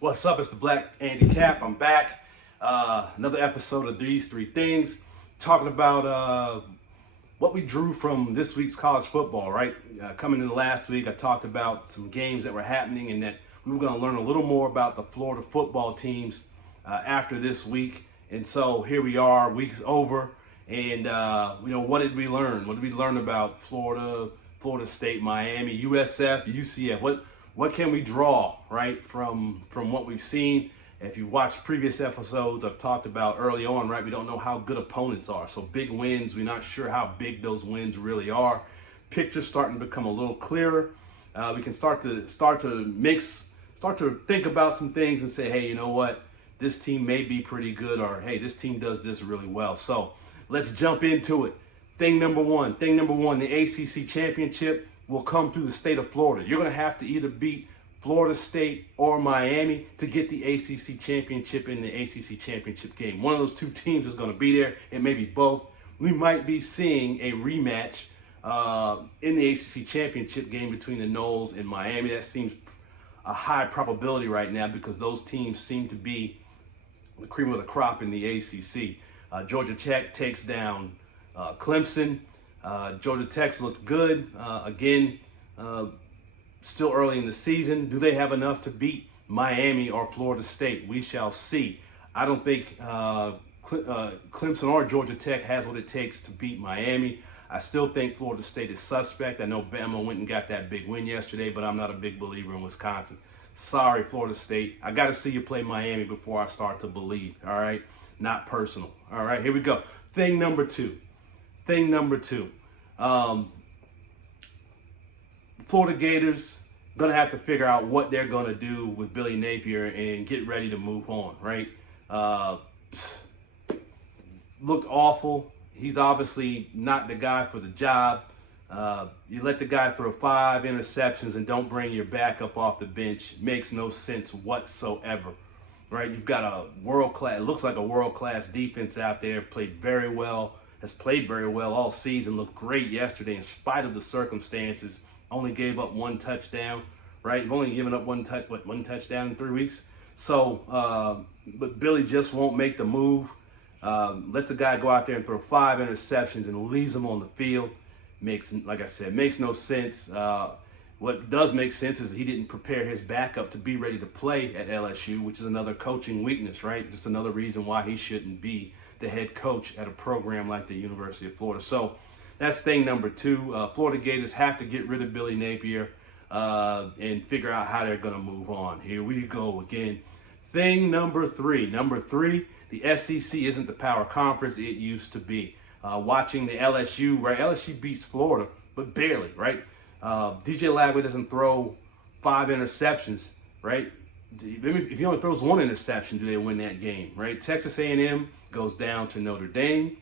What's up? It's the Black Andy Cap. I'm back. Another episode of These Three Things, talking about what we drew from this week's college football, right? Coming into last week, I talked about some games that were happening and that we were going to learn a little more about the Florida football teams after this week. And so here we are, week's over. And, what did we learn? What did we learn about Florida, Florida State, Miami, USF, UCF? What can we draw, right, from what we've seen? If you've watched previous episodes, I've talked about early on, right, we don't know how good opponents are. So big wins, we're not sure how big those wins really are. Picture's starting to become a little clearer. We can start to think about some things and say, hey, you know what? This team may be pretty good, or hey, this team does this really well. So let's jump into it. Thing number one, the ACC Championship will come through the state of Florida. You're going to have to either beat Florida State or Miami to get the ACC Championship in the ACC Championship game. One of those two teams is going to be there. It may be both. We might be seeing a rematch in the ACC Championship game between the Noles and Miami. That seems a high probability right now because those teams seem to be the cream of the crop in the ACC. Georgia Tech takes down Clemson. Georgia Tech's looked good. Still early in the season. Do they have enough to beat Miami or Florida State? We shall see. I don't think Clemson or Georgia Tech has what it takes to beat Miami. I still think Florida State is suspect. I know Bama went and got that big win yesterday, but I'm not a big believer in Wisconsin. Sorry, Florida State. I got to see you play Miami before I start to believe, all right? Not personal. All right, here we go. Thing number two. Florida Gators going to have to figure out what they're going to do with Billy Napier and get ready to move on, right? Looked awful. He's obviously not the guy for the job. You let the guy throw 5 interceptions and don't bring your backup off the bench. Makes no sense whatsoever, right? You've got a world-class, it looks like a world-class defense out there, has played very well all season, looked great yesterday in spite of the circumstances. Only gave up 1 touchdown, right? You've only given up one touchdown in 3 weeks. So, but Billy just won't make the move. Lets the guy go out there and throw 5 interceptions and leaves him on the field. Like I said, makes no sense. What does make sense is he didn't prepare his backup to be ready to play at LSU, which is another coaching weakness, right? Just another reason why he shouldn't be the head coach at a program like the University of Florida. So that's thing number 2. Florida Gators have to get rid of Billy Napier and figure out how they're going to move on. Here we go again. Thing number 3. The SEC isn't the power conference it used to be. Watching the LSU, right? LSU beats Florida, but barely, right? DJ Lagway doesn't throw 5 interceptions, right? If he only throws 1 interception, do they win that game, right? Texas A&M goes down to Notre Dame.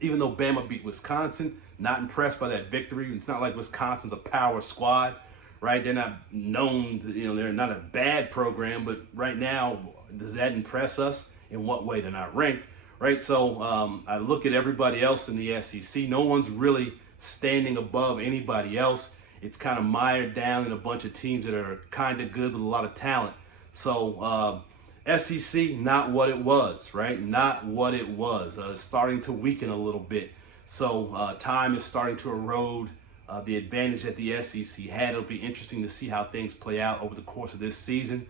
Even though Bama beat Wisconsin, not impressed by that victory. It's not like Wisconsin's a power squad, right? They're not known to, they're not a bad program, but right now, does that impress us? In what way? They're not ranked, right? So I look at everybody else in the SEC. No one's really standing above anybody else. It's kind of mired down in a bunch of teams that are kind of good with a lot of talent. So SEC, not what it was, right? Not what it was. Starting to weaken a little bit. So time is starting to erode the advantage that the SEC had. It'll be interesting to see how things play out over the course of this season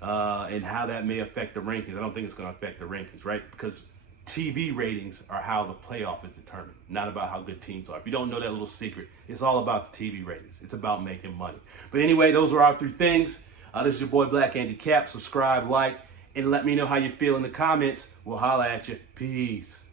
and how that may affect the rankings. I don't think it's going to affect the rankings, right? Because TV ratings are how the playoff is determined, not about how good teams are. If you don't know that little secret, it's all about the TV ratings. It's about making money. But anyway, those are our 3 things. This is your boy Black Andy Cap. Subscribe, like, and let me know how you feel in the comments. We'll holla at you. Peace.